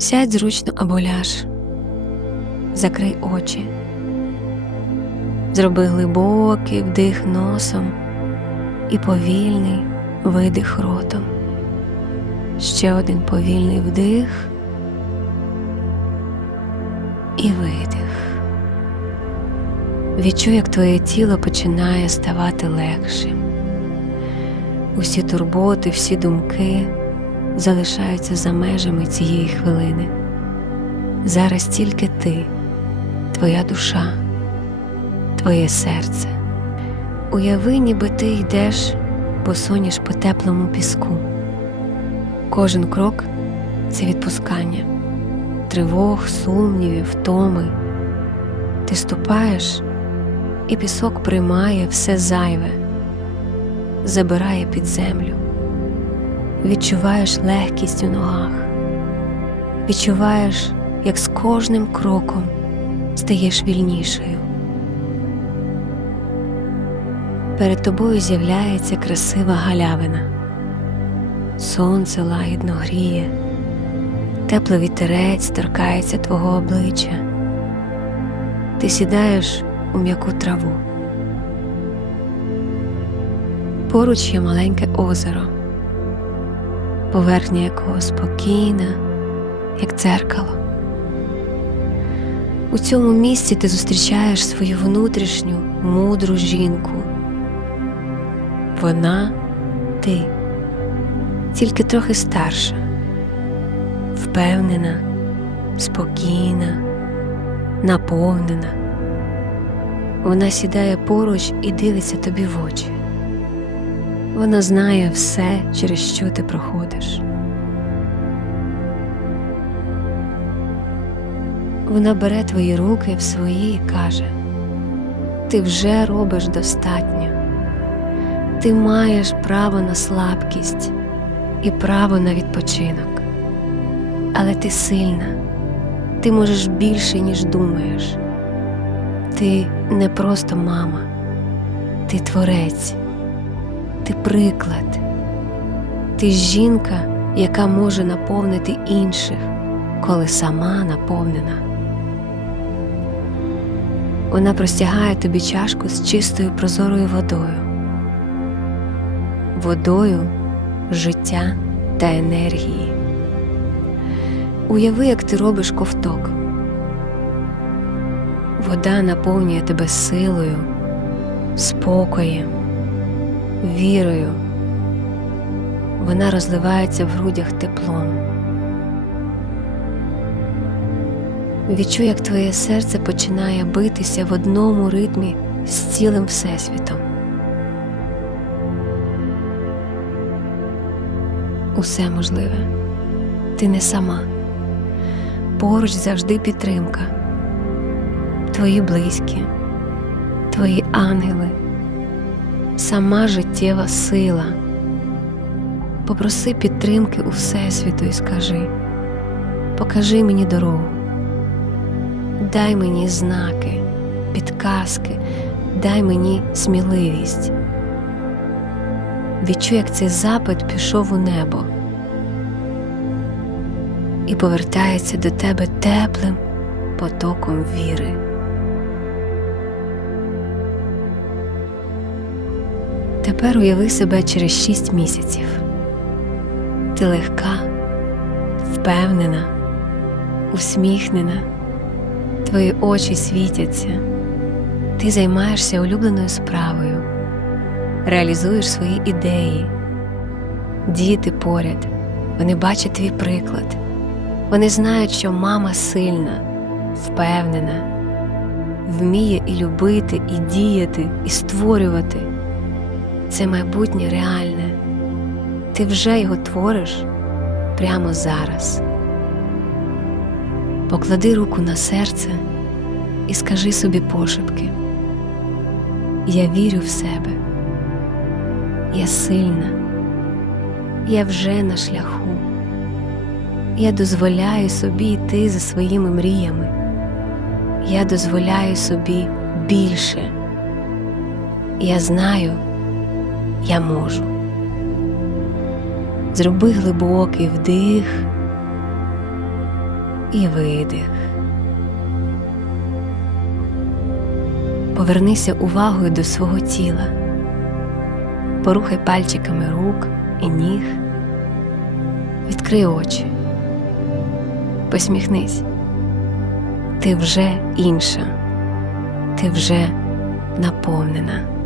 Сядь зручно або ляж, закрий очі, зроби глибокий вдих носом і повільний видих ротом. Ще один повільний вдих і видих. Відчуй, як твоє тіло починає ставати легшим. Усі турботи, всі думки залишаються за межами цієї хвилини. Зараз тільки ти, твоя душа, твоє серце. Уяви, ніби ти йдеш, посоніш по теплому піску. Кожен крок це відпускання, тривог, сумнівів, втоми. Ти ступаєш, і пісок приймає все зайве, забирає під землю. Відчуваєш легкість у ногах, відчуваєш, як з кожним кроком стаєш вільнішою. Перед тобою з'являється красива галявина. Сонце лагідно гріє, теплий вітерець торкається твого обличчя. Ти сідаєш у м'яку траву. Поруч є маленьке озеро, поверхня якого спокійна, як дзеркало. У цьому місці ти зустрічаєш свою внутрішню мудру жінку. Вона ти, тільки трохи старша, впевнена, спокійна, наповнена. Вона сідає поруч і дивиться тобі в очі. Вона знає все, через що ти проходиш. Вона бере твої руки в свої і каже: Ти вже робиш достатньо, ти маєш право на слабкість і право на відпочинок. Але ти сильна, ти можеш більше, ніж думаєш. Ти не просто мама, ти творець, ти приклад, ти жінка, яка може наповнити інших, коли сама наповнена. Вона простягає тобі чашку з чистою прозорою водою, водою життя та енергії. Уяви, як ти робиш ковток. Вода наповнює тебе силою, спокоєм, вірою. Вона розливається в грудях теплом. Відчуй, як твоє серце починає битися в одному ритмі з цілим Всесвітом. Усе можливе. Ти не сама. Поруч завжди підтримка твої близькі, твої ангели, сама життєва сила. Попроси підтримки у Всесвіту і скажи, покажи мені дорогу, дай мені знаки, підказки, дай мені сміливість. Відчуй, як цей запит пішов у небо і повертається до тебе теплим потоком віри. Тепер уяви себе через шість місяців. Ти легка, впевнена, усміхнена, твої очі світяться, ти займаєшся улюбленою справою, реалізуєш свої ідеї, діти поряд, вони бачать твій приклад, вони знають, що мама сильна, впевнена, вміє і любити, і діяти, і створювати це майбутнє реальне, ти вже його твориш прямо зараз. Поклади руку на серце і скажи собі пошепки. Я вірю в себе, я сильна, я вже на шляху, я дозволяю собі йти за своїми мріями, я дозволяю собі більше. Я знаю я можу. Зроби глибокий вдих і видих. Повернися увагою до свого тіла. Порухай пальчиками рук і ніг. Відкрий очі. Посміхнись. Ти вже інша. Ти вже наповнена.